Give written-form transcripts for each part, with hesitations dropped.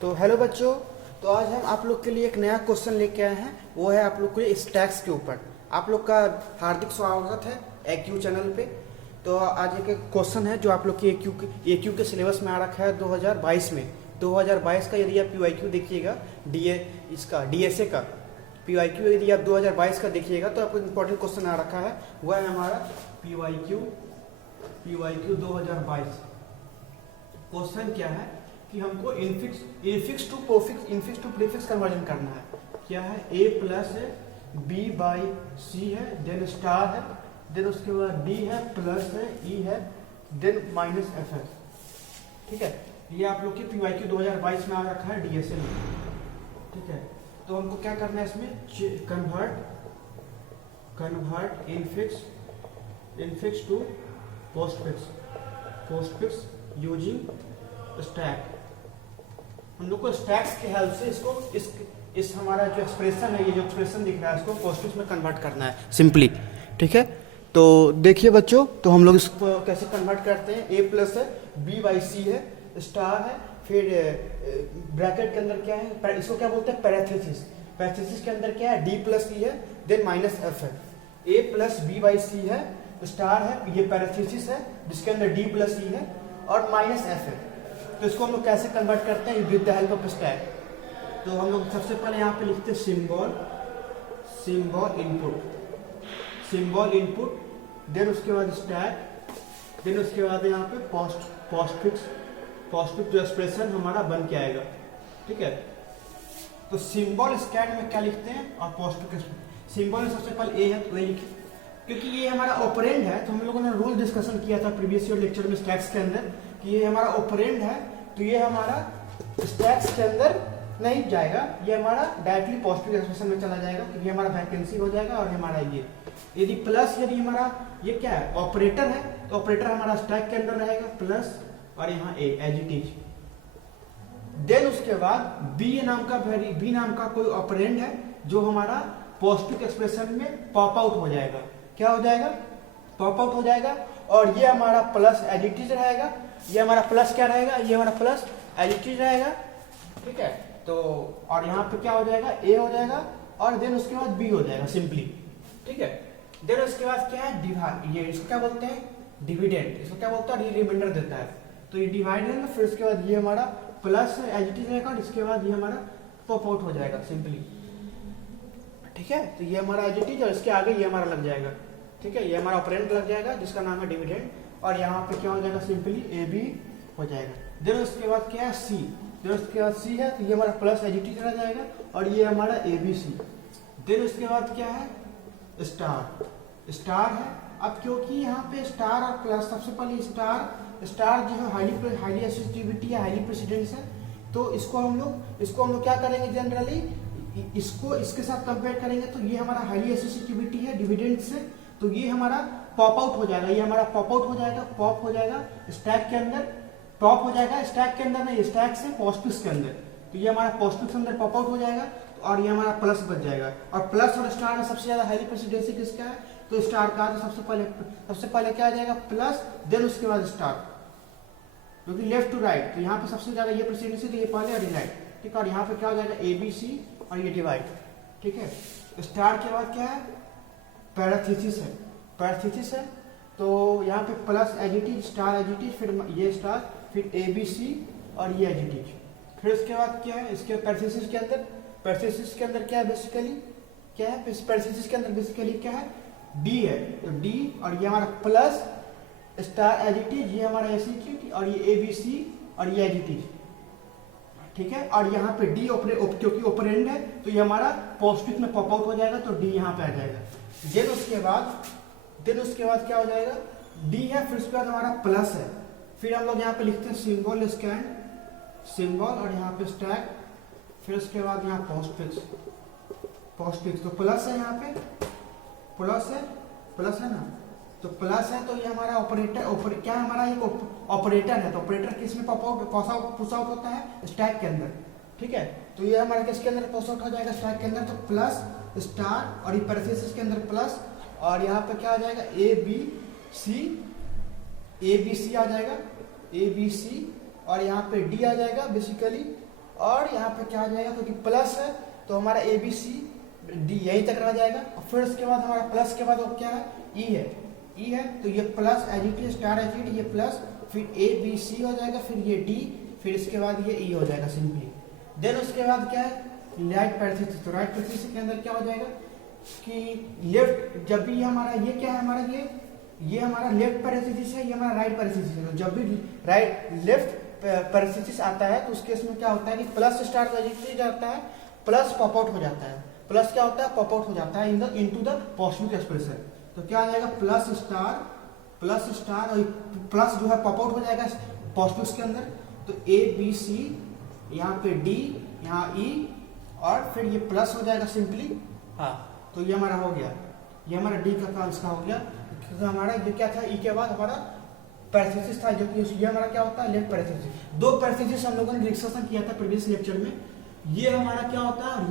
तो हेलो बच्चों। तो आज हम आप लोग के लिए एक नया क्वेश्चन लेके आए हैं। वो है आप लोग के लिए स्टैक्स के ऊपर। आप लोग का हार्दिक स्वागत है एक्यू चैनल पे। तो आज एक क्वेश्चन है जो आप लोग की एक्यू के सिलेबस में आ रखा है 2022 में। 2022 का यदि आप पीवाईक्यू देखिएगा डीएसए का पीवाईक्यू यदि आप 2022 का देखिएगा तो आपको इंपॉर्टेंट क्वेश्चन आ रखा है। वह है हमारा पीवाईक्यू 2022। क्वेश्चन क्या है कि हमको इनफिक्स टू प्रीफिक्स कन्वर्जन करना है। क्या है? a प्लस है, b बाई सी है, देन स्टार है, देन उसके बाद d है, प्लस है, e है, देन माइनस एफ है। ठीक है, ये आप लोग के पीवाईक्यू 2022 में आ रखा है डीएसए में। ठीक है, तो हमको क्या करना है इसमें? Convert infix to postfix using stack. हम लोग को स्टैक्स के हेल्प से इसको इस हमारा जो एक्सप्रेशन है, ये जो एक्सप्रेशन दिख रहा है, इसको पोस्टफिक्स में कन्वर्ट करना है सिंपली। ठीक है, तो देखिए बच्चों, तो हम लोग इसको कैसे कन्वर्ट करते हैं। a प्लस है, b बाई सी है, स्टार है, फिर ब्रैकेट के अंदर क्या है, इसको क्या बोलते हैं? पैरेंथेसिस। पैरेंथेसिस के अंदर क्या है? d प्लस ई है, देन माइनस एफ है। a प्लस b बाई सी है, स्टार है, ये पैरेंथेसिस है जिसके अंदर d प्लस ई है और माइनस एफ है। तो इसको हम लोग कैसे कन्वर्ट करते हैं? With the help of stack. तो हम लोग सबसे पहले यहाँ पे लिखते हैं सिंबल इनपुट, देन उसके बाद स्टैक, देन उसके बाद यहाँ पे पोस्टफिक्स जो एक्सप्रेशन हमारा बन के आएगा। ठीक है, तो सिंबल स्टैक में क्या लिखते हैं और पोस्टफिक्स सिंबल में सबसे पहले ए है तो ए लिखे, क्योंकि ये हमारा ऑपरेंड है। तो हम लोगों ने रूल डिस्कशन किया था प्रीवियस ईयर लेक्चर में स्टैक्स के अंदर कि ये हमारा ऑपरेंड है, तो ये हमारा स्टैक्स के अंदर नहीं जाएगा, ये हमारा डायरेक्टली पॉजिटिव एक्सप्रेशन में चला जाएगा, क्योंकि हमारा वैकेंसी हो जाएगा। और हमारा ये यदि प्लस, यदि हमारा ये क्या है? ऑपरेटर है, तो ऑपरेटर हमारा स्टैक के अंदर रहेगा प्लस, और यहाँ ए एज इट इज। देन उसके बाद बी नाम का कोई ऑपरेंड है जो हमारा पॉजिटिव एक्सप्रेशन में पॉप आउट हो जाएगा। क्या हो जाएगा? पॉप आउट हो जाएगा। और ये हमारा प्लस एज इट इज रहेगा। ये हमारा प्लस क्या रहेगा? ये हमारा प्लस एज इट इज रहेगा। ठीक है, तो और यहाँ पे क्या हो जाएगा? ए हो जाएगा, और देन उसके बाद बी हो जाएगा सिंपली। ठीक है, देन उसके बाद क्या है? डिवाइड। ये इसको क्या बोलते हैं? डिविडेंड। इसको क्या बोलते हैं? ये रिमाइंडर देता है, तो ये डिवाइड है ना। फिर उसके बाद ये हमारा प्लस एज इट इज रहेगा, और इसके बाद ये हमारा पॉप आउट हो जाएगा सिंपली। ठीक है, तो ये हमारा एज इट इज, और इसके आगे ये हमारा लग जाएगा। ठीक है, ये हमारा ऑपरेंड लग जाएगा जिसका नाम है डिविडेंड, और यहाँ पे क्या हो जाएगा? सिंपली ए बी हो जाएगा। देन उसके बाद क्या है? सी। देन उसके बाद सी है, तो ये हमारा प्लस एज इट इज रह जाएगा, और ये हमारा ए बी सी। देन उसके बाद क्या है? स्टार है। अब क्योंकि यहाँ पे स्टार और प्लस, सबसे पहले स्टार जो है हाईली एसिटिविटी या हाईली प्रेसिडेंस है, तो इसको हम लोग क्या करेंगे? जनरली इसको इसके साथ कंपेयर करेंगे, तो ये हमारा हाईली एसिटिविटी है डिविडेंड से, तो ये हमारा पॉप आउट हो जाएगा। ये हमारा पॉप आउट हो जाएगा, पॉप हो जाएगा स्टैक के अंदर, टॉप हो जाएगा स्टैक के अंदर, नहीं स्टैक से पोस्टफिक्स के अंदर। तो ये हमारा पोस्टफिक्स के अंदर पॉप आउट हो जाएगा, और ये हमारा प्लस बच जाएगा। और प्लस और स्टार में सबसे ज्यादा हाईली प्रेसिडेंसी किसका है? तो स्टार का। तो सबसे पहले क्या आ जाएगा? प्लस, देन उसके बाद स्टार, क्योंकि लेफ्ट टू राइट, तो यहाँ पे सबसे ज्यादा ये प्रेसिडेंसी, तो ये पहले और राइट। ठीक है, और यहाँ पे क्या हो जाएगा? ए बी सी, और ये डिवाइड। ठीक है, स्टार के बाद क्या है? पैरेंथेसिस है, तो यहाँ पे plus as it is, star as it is, फिर ये स्टार, फिर ए बी सी, और ये एज इट इज। फिर उसके बाद क्या है? इसके पैरेंथेसिस के अंदर क्या है? बेसिकली क्या है? पैरेंथेसिस के अंदर बेसिकली क्या है? डी है, तो डी, और ये हमारा plus star as it is, ये हमारा एस इट, और ये ए बी सी, और ये एज इट इज। ठीक है, और यहाँ पे डी क्योंकि ऑपरेंड है, तो ये हमारा पॉजिटिव में पॉप आउट हो जाएगा, तो डी यहाँ पे आ जाएगा। देन उसके बाद क्या हो जाएगा? डी है, फिर उसके बाद हमारा प्लस है, फिर हम लोग यहाँ पे लिखते हैं सिंबल स्कैन, और यहाँ पे स्टैक, फिर उसके बाद यहाँ पोस्टफिक्स। तो प्लस है, यहाँ पे प्लस है ना, तो प्लस है, तो ये हमारा ऑपरेटर क्या हमारा एक ऑपरेटर है, तो ऑपरेटर किस में पुश आउट होता है? स्टैक के अंदर। ठीक है, तो ये हमारा किसके अंदर पुश आउट हो जाएगा? स्टैक के अंदर। तो प्लस स्टार, और ये पैरेंथेसिस के अंदर प्लस, और यहाँ पे क्या आ जाएगा? ए बी सी आ जाएगा, ए बी सी, और यहाँ पे डी आ जाएगा बेसिकली, और यहाँ पे क्या आ जाएगा, क्योंकि प्लस है तो हमारा ए बी सी डी यहीं तक रह जाएगा। और फिर उसके बाद हमारा प्लस के बाद क्या है, ई है तो ये plus as it is star as it, ये प्लस, फिर ए बी सी हो जाएगा, फिर ये डी, फिर इसके बाद ये ई हो जाएगा सिंपली। देन उसके बाद क्या है, राइट पैरेंथेसिस। तो राइट पैरेंथेसिस के अंदर क्या हो जाएगा कि लेफ्ट, जब भी हमारा ये क्या है, हमारा ये हमारा लेफ्ट पैरेंथेसिस है, ये हमारा राइट पैरेंथेसिस है। तो जब भी राइट लेफ्ट पैरेंथेसिस आता है तो उस केस में क्या होता है कि प्लस स्टार जाता है, प्लस पॉप आउट हो जाता है। प्लस क्या होता है, पॉप आउट हो जाता है इनटू द पॉजिटिव एक्सप्रेशन। तो क्या आ जाएगा, प्लस स्टार और प्लस जो है पॉप आउट हो जाएगा पॉजिटिव के अंदर। तो ए बी सी, यहाँ पे डी, यहाँ ई, और फिर ये प्लस हो जाएगा सिंपली। हाँ, तो ये हमारा हो गया, ये हमारा डी का आंसर हो गया। क्योंकि हमारा ये क्या था, ई के बाद हमारा पैरेंथेसिस था, जो कि ये हमारा क्या होता है, लेफ्ट पैरेंथेसिस। दो पैरेंथेसिस हम लोगों ने डिस्कशन किया था प्रीवियस लेक्चर में। ये हमारा क्या होता है, और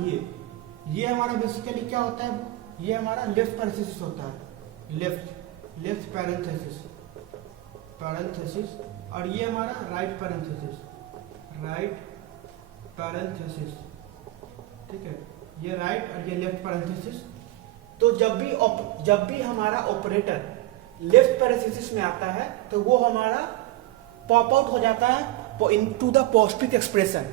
ये हमारा बेसिकली क्या होता है, ये हमारा लेफ्ट पैरेंथेसिस होता है, लेफ्ट पैरेंथेसिस, और ये हमारा राइट पैरेंथेसिस, ठीक है, ये राइट और ये लेफ्ट पैरेंथेसिस। तो जब भी हमारा ऑपरेटर लेफ्ट पैरेंथेसिस में आता है तो वो हमारा पॉप आउट हो जाता है इनटू द पॉजिटिव एक्सप्रेशन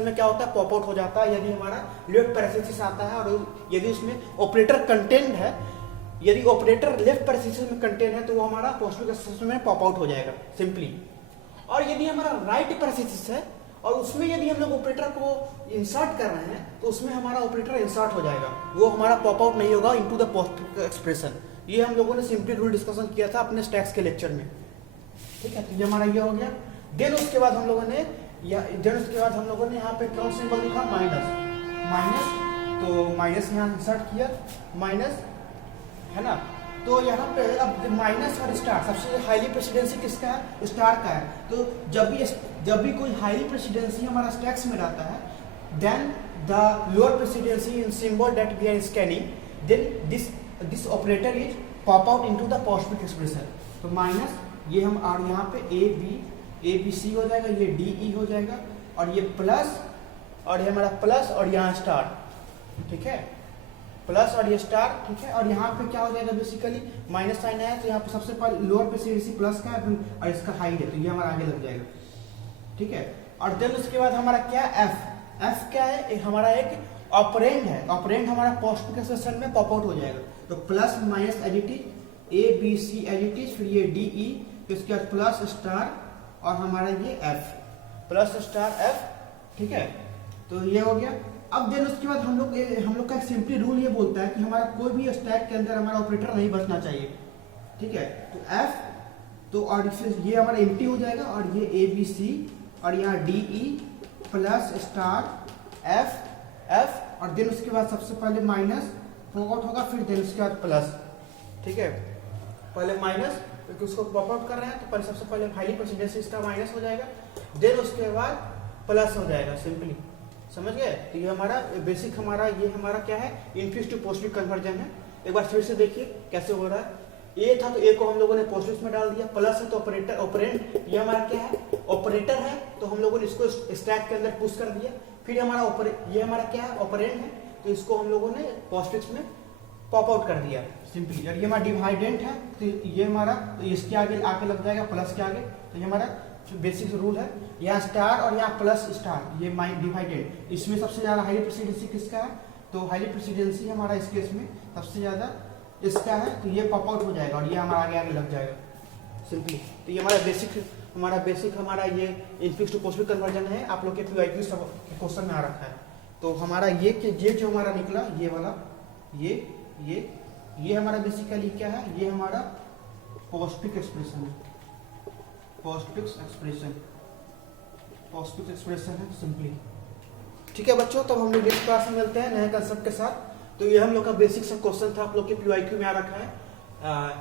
में क्या होता है, पॉप आउट हो जाता है यदि हमारा लेफ्ट पैरेंथेसिस आता है, और यदि उसमें ऑपरेटर कंटेंट है, यदि ऑपरेटर लेफ्ट पैरेंथेसिस में कंटेंट है तो वो हमारा पॉजिटिव एक्सप्रेशन में पॉप आउट हो जाएगा सिंपली। और यदि हमारा राइट पैरेंथेसिस है और उसमें यदि हम लोग ऑपरेटर को इंसर्ट कर रहे हैं तो उसमें हमारा ऑपरेटर इंसर्ट हो जाएगा, वो हमारा पॉप आउट नहीं होगा इनटू द पॉजिटिव एक्सप्रेशन। ये हम लोगों ने सिंपली रूल डिस्कशन किया था अपने स्टैक्स के लेक्चर में, ठीक है। तो ये हमारा ये हो गया। देन उसके बाद हम लोगों ने यहाँ पे कौन सिंबल लिखा, माइनस। तो माइनस यहाँ इंसर्ट किया, माइनस, है ना। तो यहाँ पे अब माइनस और स्टार, सबसे हाईली प्रेसिडेंसी किसका है, स्टार का है। तो जब भी कोई हाईली प्रेसिडेंसी हमारा स्टैक्स में रहता है, then the lower precedence in symbol that we are scanning, then this operator is pop out into the positive expression. तो माइनस, ये हम, और यहाँ पे ए बी सी हो जाएगा, ये डी ई हो जाएगा, और ये प्लस, और ये हमारा प्लस, और यहाँ स्टार, ठीक है, प्लस और ये स्टार, ठीक है। और यहाँ पे क्या हो जाएगा, बेसिकली माइनस साइन आया तो यहाँ पे सबसे पहले लोअर प्रेसिडेंसी प्लस का है और इसका हाई है, तो ये हमारा आगे लग जाएगा, ठीक है। और देन उसके बाद हमारा क्या, एफ क्या है, हमारा एक ऑपरेंड है, ऑपरेंड हमारा पॉजिटिव एक्सप्रेशन में पॉप आउट हो जाएगा। तो plus minus as it is, A B C as it is, फिर ये डी ई, इसके बाद प्लस स्टार और हमारा ये एफ, प्लस स्टार एफ, ठीक है। तो ये हो गया। अब देन उसके बाद हम लोग का सिंपली रूल ये बोलता है कि हमारा कोई भी स्टैक के अंदर हमारा ऑपरेटर नहीं बचना चाहिए, ठीक है। तो एफ, तो और ये हमारा एम्प्टी हो जाएगा, और ये ए बी सी, और यहाँ D E plus star F, और देन उसके बाद सबसे पहले माइनस पॉप आउट होगा, फिर देन उसके बाद प्लस, ठीक है। पहले माइनस, क्योंकि उसको पॉप आउट कर रहे हैं तो पहले सबसे पहले हाईली प्रेसिडेंसी इसका माइनस हो जाएगा, देन उसके बाद प्लस हो जाएगा, सिंपली, समझ गए। तो ये हमारा बेसिक, ये हमारा क्या है, इनफ्यूज टू पॉजिटिव कन्वर्जन है। एक बार फिर से देखिए कैसे हो रहा है। ए था तो ए को हम लोगों ने पॉजिटिव में डाल दिया, प्लस है तो ऑपरेंड, ये हमारा क्या है, ऑपरेटर है, तो हम लोगों ने इसको स्टैक के अंदर पुश कर दिया। फिर हमारा ये हमारा क्या है, ऑपरेंड है, तो इसको हम लोगों ने पॉजिटिव में पॉप आउट कर दिया सिंपली। और ये हमारा डिवाइडेंट है, तो ये हमारा, तो इसके आगे लग जाएगा प्लस के आगे, तो ये हमारा बेसिक रूल है। यहाँ स्टार और यहाँ प्लस स्टार, ये डिवाइडेड, इसमें सबसे ज्यादा हाईली प्रेसिडेंसी किसका है, तो हाईली प्रेसिडेंसी हमारा इस केस में सबसे ज्यादा इसका है, तो ये पॉप आउट हो जाएगा और ये हमारा आगे लग जाएगा सिंपली। तो ये हमारा बेसिक हमारा ये इनफ्यूज टू पॉजिटिव कन्वर्जन है, आप लोग के PYQ क्वेश्चन में आ रखा है। तो हमारा ये जो हमारा निकला, ये वाला, ये हमारा बेसिकली क्या है, ये हमारा पॉजिटिव एक्सप्रेशन है, पॉजिटिव एक्सप्रेशन है सिंपली, ठीक है बच्चों। तो हम लोग नेक्स्ट क्लास में मिलते हैं नए कंसेप्ट के साथ। तो ये हम लोग का बेसिक सा क्वेश्चन था, आप लोग के PYQ में आ रखा है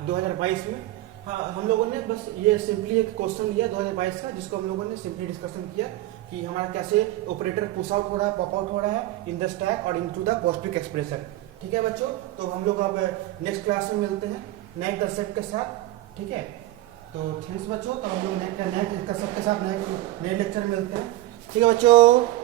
2022 में। हाँ, हम लोगों ने बस ये सिंपली एक क्वेश्चन लिया 2022 का, जिसको हम लोगों ने सिंपली डिस्कशन किया कि हमारा कैसे ऑपरेटर पुश आउट हो रहा है, पॉप आउट हो रहा है इन द स्टैक और इनटू द पॉजिटिव एक्सप्रेशन, ठीक है बच्चों। तो हम लोग अब नेक्स्ट क्लास में मिलते हैं नए कंसेप्ट के साथ, ठीक है। तो थैंक्स बच्चों। तो हम लोग नए कंसेप्ट के साथ नए लेक्चर में मिलते हैं। ठीक है बच्चों।